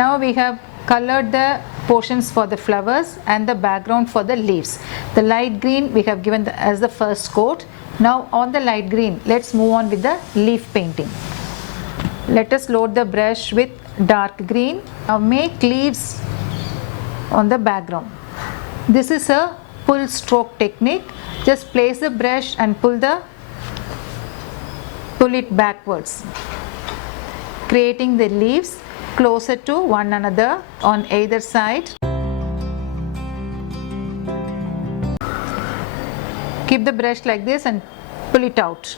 Now we have colored the portions for the flowers and the background for the leaves. The light green we have given as the first coat. Now on the light green, let's move on with the leaf painting. Let us load the brush with dark green. Now make leaves on the background. This is a pull stroke technique. Just place the brush and pull it backwards, creating the leaves closer to one another on either side. Keep the brush like this and pull it out.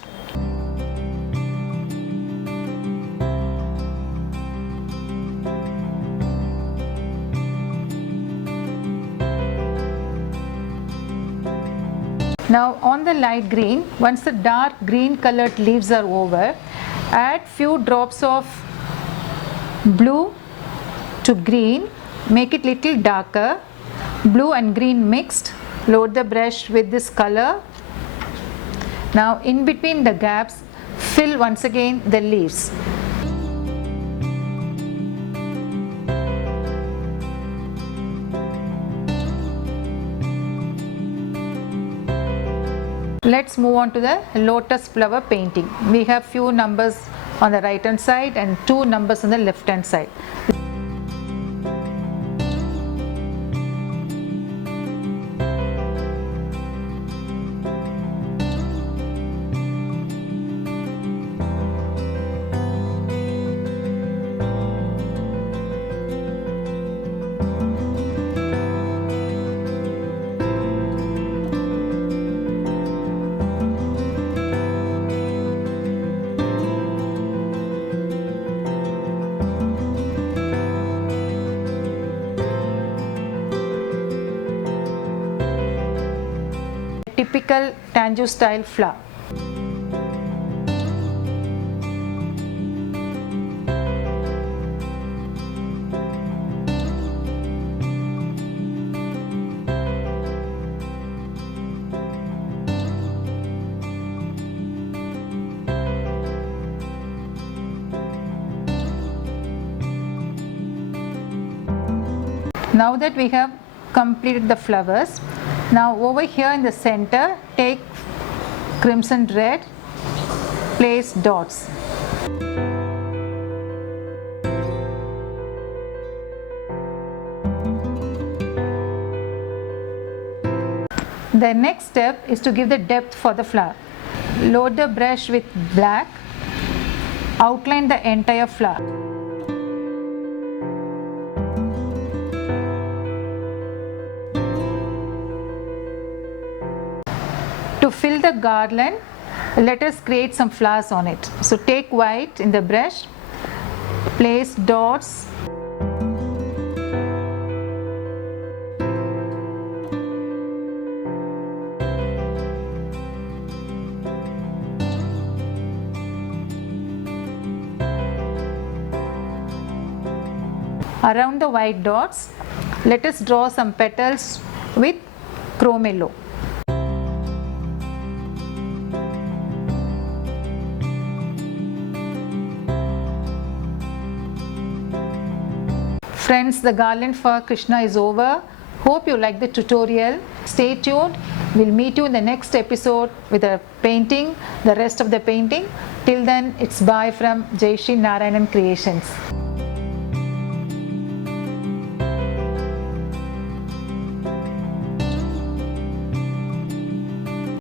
Now on the light green, once the dark green colored leaves are over, add few drops of blue to green, make it little darker, blue and green mixed. Load the brush with this color. Now in between the gaps, fill once again the leaves. Let's move on to the lotus flower painting. We have few numbers on the right hand side and 2 numbers on the left hand side. Typical Tanjore style flower. Now that we have completed the flowers, now over here in the center, take crimson red, place dots. The next step is to give the depth for the flower. Load the brush with black, outline the entire flower. To fill the garland, let us create some flowers on it. So take white in the brush, place dots, around the white dots. Let us draw some petals with chrome yellow. Friends, the garland for Krishna is over. Hope you like the tutorial. Stay tuned. We'll meet you in the next episode with a painting, the rest of the painting. Till then, it's bye from Jai Shri Narayanan Creations.